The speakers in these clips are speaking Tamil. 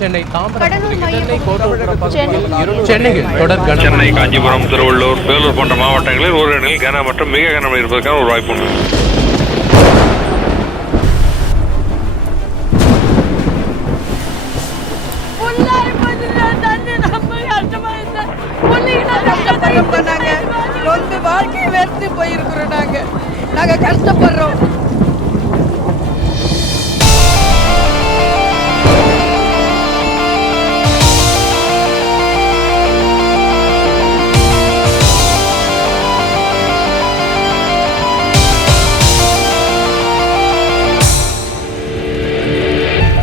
சென்னை சென்னை காஞ்சிபுரம் திருவள்ளூர் வேலூர் போன்ற மாவட்டங்களில் ஒரு இடங்களில் கன மற்றும் மிக கனமழை இருப்பதற்கான ஒரு வாய்ப்பு உண்டு. வாழ்க்கையை வெறுத்து போயிருக்கிறோம். நாங்க கஷ்டப்படுறோம்.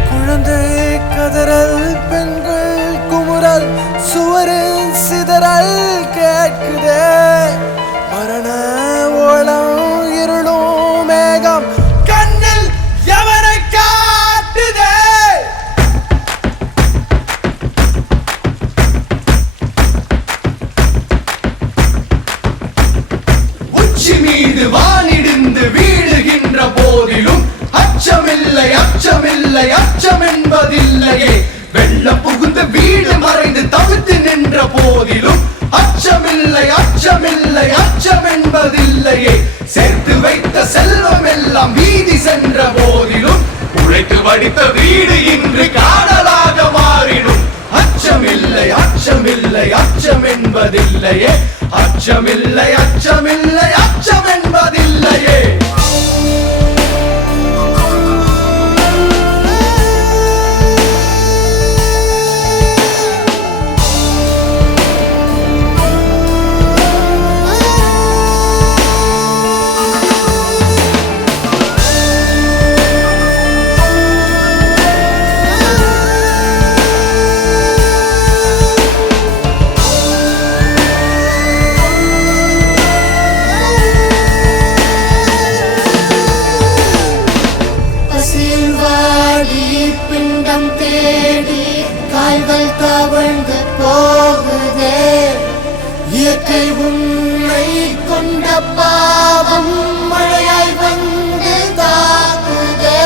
குழந்தை கதறல், பெண்கள் குமுறல், சுவரின் சிதறல் கேட்குதே. மரண ஓலம், இருளும் மேகம் கண்ணில் எவரை காட்டுதே. உச்சி மீது வானிடிந்து வீழுகின்ற போதிலும் அச்சமில்லை, அச்சமில்லை, அச்சம் என்பதில்லையே. வெள்ளம் புகுந்து வீடு மறைந்து தவித்து நின்ற போதிலும் அச்சமில்லை, அச்சமில்லை, அச்சம் என்பதில்லையே. சேர்த்து வைத்த செல்வம் எல்லாம் வீதி சென்ற போதிலும் உழைத்து வடித்த வீடு இன்று காடலாக மாறிடும். அச்சமில்லை, அச்சமில்லை, அச்சம் என்பதில்லையே. அச்சமில்லை, அச்சமில்லை, அச்சம் என்பதில்லையே. பிண்டம் தேடி கால்கள் தவழ்ந்து போகுதே. இயற்கை உன்னை கொண்ட பாவம் மழையாய் வந்து தாக்குதே.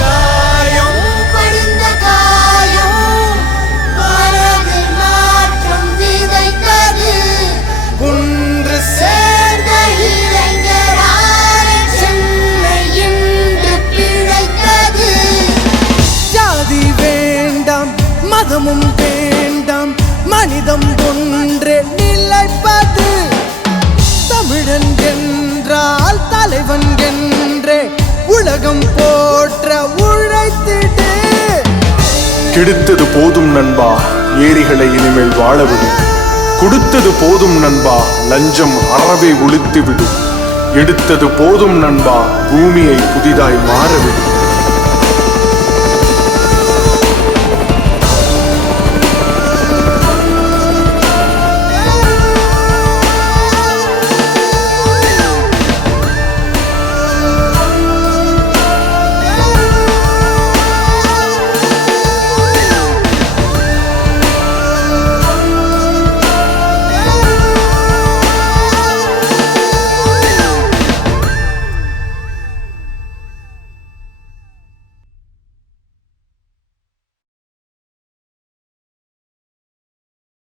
காயம் படிந்த காயம் மனதில் மாற்றம் விதைத்தது. குன்று சேர்ந்த இளைஞராய் சென்னை இன்று பிழைத்தது. ஜாதி வேண்டாம், மதமும் வேண்டாம், மனிதம் ஒன்றே நிலைப்பது. தமிழன் என்றால் தலைவன் என்றே உலகம் போற்ற உழைத்திடு. கெடுத்தது போதும் நண்பா, ஏரிகளை இனிமேல் வாழவிடு. கொடுத்தது போதும் நண்பா, லஞ்சம் அறவே ஒழித்துவிடும். எடுத்தது போதும் நண்பா, பூமியை புதிதாய் மாறவிடும்.